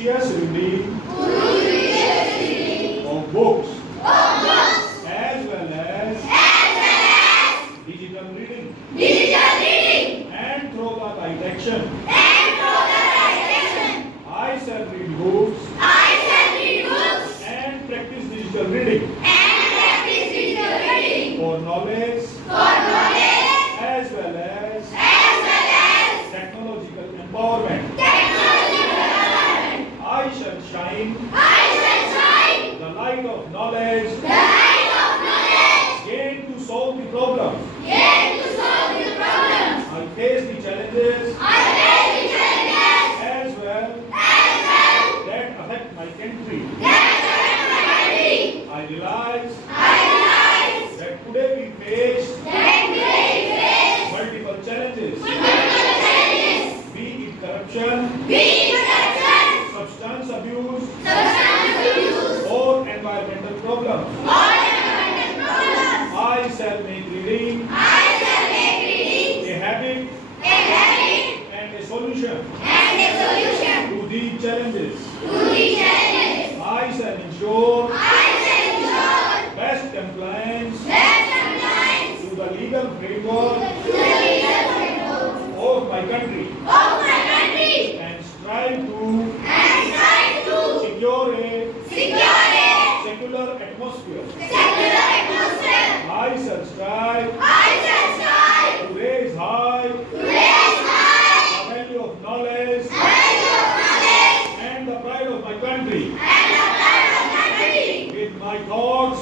judicious reading of books as well as digital reading and through the right action. I shall read books and practice digital reading for knowledge as well as technological empowerment. I shall shine the light of knowledge gained to solve the problems. I face the challenges as well that affect my country. I realize that today we face multiple challenges, be it corruption, substance abuse, or environmental problems. I shall make reading a habit and a solution to these challenges. I shall ensure best compliance to the legal framework of my country and strive to secure a secular atmosphere. I shall strive to raise high the value of knowledge and the pride of my country with my thoughts